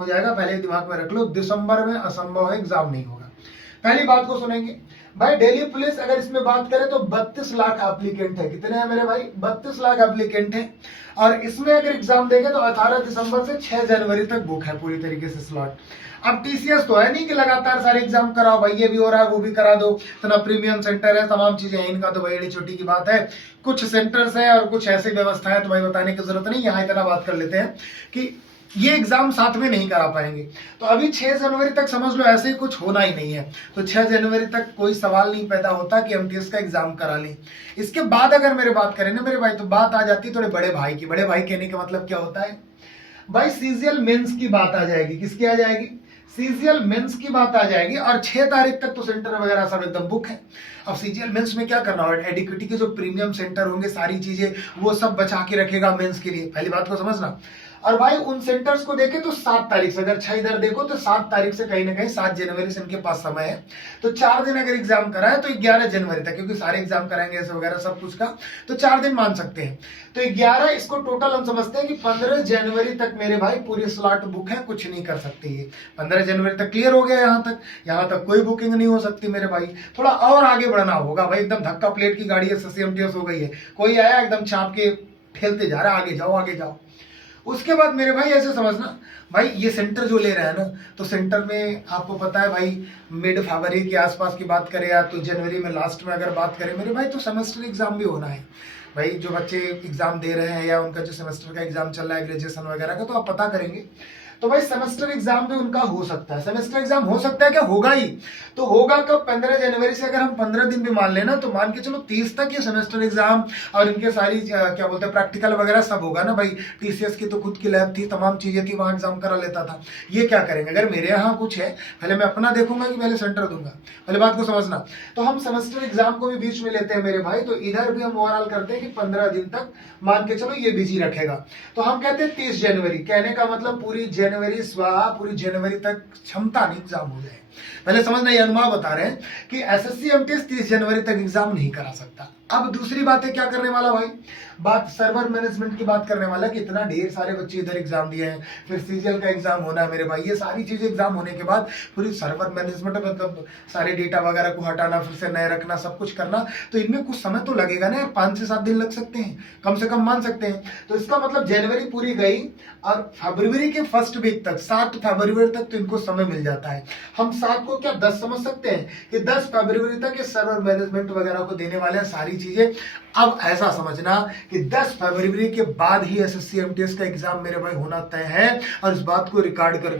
हो जाएगा, पहले दिमाग में रख लो, दिसंबर में असंभव है, एग्जाम नहीं होगा। पहली बात को सुनेंगे भाई। दिल्ली पुलिस अगर इसमें बात करें तो 32 लाख एप्लीकेंट है। कितने हैं मेरे भाई? 32 लाख एप्लीकेंट है। और इसमें अगर एग्जाम देंगे तो 18 दिसंबर से 6 जनवरी तक बुक है पूरी तरीके से स्लॉट। अब टीसीएस तो है नहीं कि लगातार सारे एग्जाम कराओ भाई, ये भी हो रहा है वो भी करा दो, इतना प्रीमियम सेंटर है, तमाम चीजें हैं, इनका तो बड़ी छोटी की बात है। कुछ सेंटर्स है और कुछ ऐसी व्यवस्था है तो भाई बताने की जरूरत नहीं, यहाँ इतना बात कर लेते हैं कि ये एग्जाम साथ में नहीं करा पाएंगे। तो अभी 6 जनवरी तक समझ लो ऐसे ही कुछ होना ही नहीं है। तो 6 जनवरी तक कोई सवाल नहीं पैदा होता कि एमटीएस का एग्जाम करा लें। इसके बाद अगर मेरे बात करें ना मेरे भाई, तो बात आ जाती है थोड़े बड़े भाई की। बड़े भाई कहने का मतलब क्या होता है भाई? सीजीएल मेंस की बात आ जाएगी। किसकी आ जाएगी? सीजीएल मेंस की बात आ जाएगी। और 6 तारीख तक तो सेंटर वगैरह सब एकदम बुक है। अब सीजीएल मेंस में क्या करना होगा? एडिक्विटी के जो प्रीमियम सेंटर होंगे, सारी चीजें वो सब बचा के रखेगा मेंस के लिए, पहली बात को समझना। और भाई उन सेंटर्स को देखे तो 7 तारीख से, अगर 6 इधर देखो तो 7 तारीख से कहीं ना कहीं 7 जनवरी से इनके पास समय है। तो 4 दिन अगर एग्जाम कराए तो 11 जनवरी तक, क्योंकि सारे एग्जाम कराएंगे ऐसे वगैरह सब कुछ का, तो 4 दिन मान सकते हैं। तो 11 इसको टोटल हम समझते हैं कि 15 जनवरी तक मेरे भाई पूरी स्लॉट बुक है, कुछ नहीं कर सकते। ये 15 जनवरी तक क्लियर हो गया। यहाँ तक कोई बुकिंग नहीं हो सकती मेरे भाई। थोड़ा और आगे बढ़ना होगा भाई, एकदम धक्का प्लेट की गाड़ी एसएससी हो गई है, कोई आया एकदम चाप के ठेलते जा रहा है, आगे जाओ आगे जाओ। उसके बाद मेरे भाई ऐसे समझना भाई, ये सेंटर जो ले रहा है ना, तो सेंटर में आपको पता है भाई, मिड फरवरी के आसपास की बात करें या तो जनवरी में लास्ट में अगर बात करें मेरे भाई, तो सेमेस्टर एग्जाम भी होना है भाई। जो बच्चे एग्जाम दे रहे हैं या उनका जो सेमेस्टर का एग्जाम चल रहा है ग्रेजुएशन वगैरह का, तो आप पता करेंगे तो भाई सेमेस्टर एग्जाम भी उनका हो सकता है। सेमेस्टर एग्जाम हो सकता है क्या? होगा ही। तो होगा कब? 15 जनवरी से अगर हम 15 दिन भी मान लेना, तो मान के चलो 30 तक ये सेमेस्टर एग्जाम और इनके सारी क्या बोलते हैं प्रैक्टिकल वगैरह सब होगा ना भाई। टीसीएस की तो खुद की लैब थी, तमाम चीजें थी, वहां एग्जाम करा लेता था। ये क्या करेंगे? अगर मेरे यहाँ कुछ है, पहले मैं अपना देखूंगा कि पहले सेंटर दूंगा, पहले बात को समझना। तो हम सेमेस्टर एग्जाम को भी बीच में लेते हैं मेरे भाई। तो इधर भी हम ओवरऑल करते हैं कि 15 दिन तक मान के चलो ये बिजी रखेगा। तो हम कहते हैं 30 जनवरी, कहने का मतलब पूरी जनवरी स्वाहा, पूरी जनवरी तक क्षमता नहीं एग्जाम हो जाए। पहले समझना, ये अनुमान बता रहे हैं कि एसएससी एमटीएस 30 जनवरी तक एग्जाम नहीं करा सकता। अब दूसरी बात है क्या करने वाला भाई? बात सर्वर मैनेजमेंट की बात करने वाला, कि इतना ढेर सारे बच्चे इधर एग्जाम दिए हैं, फिर सीजीएल का एग्जाम होना है मेरे भाई। ये सारी चीजें एग्जाम होने के बाद पूरी सर्वर मैनेजमेंट, मतलब सारे डेटा वगैरह को हटाना, फिर से नए रखना, सब कुछ करना, तो इनमें कुछ समय तो लगेगा ना, 5 से 7 दिन लग सकते हैं, कम से कम मान सकते हैं। तो इसका मतलब जनवरी पूरी गई और फरवरी के फर्स्ट वीक तक, 7 फरवरी तक तो इनको समय मिल जाता है। हम 7 को क्या 10 समझ सकते हैं कि 10 फरवरी तक ये सर्वर मैनेजमेंट वगैरह को देने वाले हैं सारी चीजें। अब ऐसा समझना कि 10 फरवरी के बाद ही एसएससी एमटीएस का एग्जाम मेरे भाई होना तय है, और इस बात को रिकॉर्ड कर